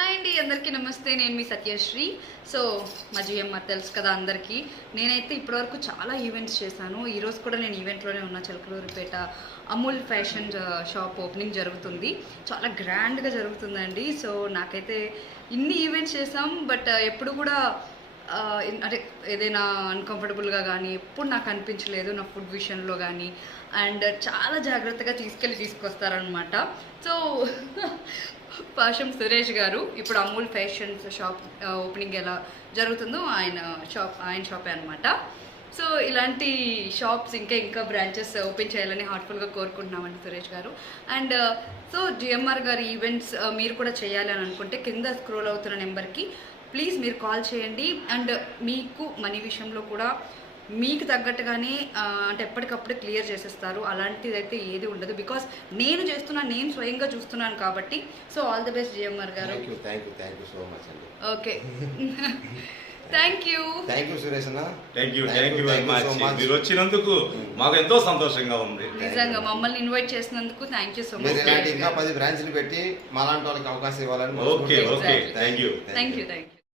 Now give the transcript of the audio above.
Hi అండి, అందరికీ నమస్తే. నేను మీ సత్యశ్రీ. సో మా జిఎంఆర్ తెలుసు కదా అందరికీ. నేనైతే ఇప్పటివరకు చాలా ఈవెంట్స్ చేశాను. ఈరోజు కూడా నేను ఈవెంట్లోనే ఉన్న. Chilakaluripet Amul fashion shop opening జరుగుతుంది. చాలా గ్రాండ్గా జరుగుతుందండి. సో నాకైతే ఇన్ని ఈవెంట్స్ చేసాం, బట్ ఎప్పుడు కూడా అంటే ఏదైనా అన్కంఫర్టబుల్గా కానీ ఎప్పుడు నాకు అనిపించలేదు, నా ఫుడ్ విషయంలో కానీ. అండ్ చాలా జాగ్రత్తగా తీసుకొస్తారనమాట. సో పాషం సురేష్ గారు ఇప్పుడు అమూల్ ఫ్యాషన్స్ షాప్ ఓపెనింగ్ ఎలా జరుగుతుందో ఆయన షాపే అనమాట. సో ఇలాంటి షాప్స్ ఇంకా బ్రాంచెస్ ఓపెన్ చేయాలని హార్ట్ఫుల్గా కోరుకుంటున్నామండి సురేష్ గారు. అండ్ సో జిఎంఆర్ గారి ఈవెంట్స్ మీరు కూడా చేయాలి అని అనుకుంటే కింద స్క్రోల్ అవుతున్న నెంబర్కి ప్లీజ్ మీరు కాల్ చేయండి. అండ్ మీకు మనీ విషయంలో కూడా మీకు తగ్గట్టుగానే అంటే ఎప్పటికప్పుడు క్లియర్ చేసేస్తారు. అలాంటిది అయితే ఏది ఉండదు, బికాస్ నేను స్వయంగా చూస్తున్నాను కాబట్టి. So all the best GMR గారు. సో మచ్ అండి. ఓకే థ్యాంక్ యూ సురేష్ అన్న. Thank you very much. మీరు వచ్చినందుకు మాకు ఎంతో సంతోషంగా ఉంది. నిజంగా మమ్మల్ని ఇన్వైట్ చేసినందుకు థ్యాంక్ యూ సో మచ్. ఇంకా 10 బ్రాంచ్లు పెట్టి మాలాంటి వాళ్ళకి అవకాశం ఇవ్వాలని. Okay thank you.